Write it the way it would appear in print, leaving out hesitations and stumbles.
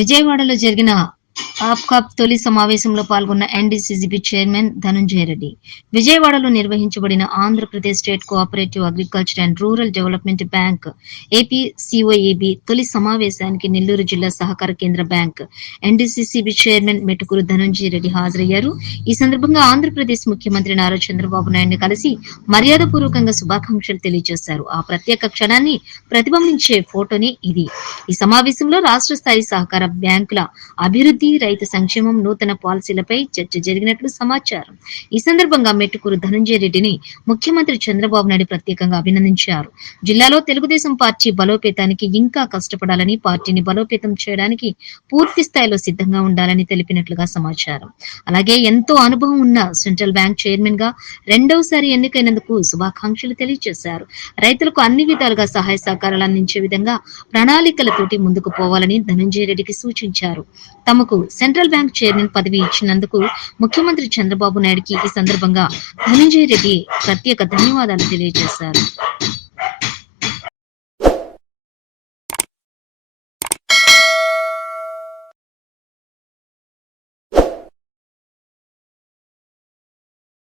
విజయవాడలో జరిగిన ఆప్కాబ్ తొలి సమావేశంలో పాల్గొన్న ఎన్డీసీసీబీ చైర్మన్ ధనంజయ రెడ్డి. విజయవాడలో నిర్వహించబడిన Andhra Pradesh state cooperative agriculture and rural development bank AP COAB తొలి సమావేశానికి నెల్లూరు జిల్లా సహకార కేంద్ర bank NDCCB chairman Metukuru Dhananjaya Reddy హాజరయ్యారు. ఈ సందర్భంగా ఆంధ్రప్రదేశ్ ముఖ్యమంత్రి నారా చంద్రబాబు నాయుడిని కలిసి మర్యాదపూర్వకంగా శుభాకాంక్షలు తెలియజేశారు. ఆ ప్రత్యేక క్షణాన్ని ప్రతిబింబించే ఫోటోని ఇది. ఈ సమావేశంలో రాష్ట్ర స్థాయి సహకార బ్యాంకుల అభివృద్ధి, రైతు సంక్షేమం, నూతన పాలసీలపై చర్చ జరిగినట్లు సమాచారం. ఈ సందర్భంగా మెట్టుకూరు ధనంజయ రెడ్డిని ముఖ్యమంత్రి చంద్రబాబు నాయుడు ప్రత్యేకంగా అభినందించారు. జిల్లాలో తెలుగుదేశం పార్టీ బలోపేతానికి ఇంకా కష్టపడాలని, పార్టీని బలోపేతం చేయడానికి పూర్తి స్థాయిలో సిద్ధంగా ఉండాలని తెలిపినట్లుగా సమాచారం. అలాగే ఎంతో అనుభవం ఉన్న సెంట్రల్ బ్యాంక్ చైర్మన్ గా రెండవసారి ఎన్నికైనందుకు శుభాకాంక్షలు తెలియజేశారు. రైతులకు అన్ని విధాలుగా సహాయ సహకారాలు అందించే విధంగా ప్రణాళికలతోటి ముందుకు పోవాలని ధనంజయ రెడ్డికి సూచించారు. తమకు సెంట్రల్ బ్యాంక్ చైర్మన్ పదవి ఇచ్చినందుకు ముఖ్యమంత్రి చంద్రబాబు నాయుడుకి ఈ సందర్భంగా ధనంజయ రెడ్డి ప్రత్యేక ధన్యవాదాలు తెలియజేశారు.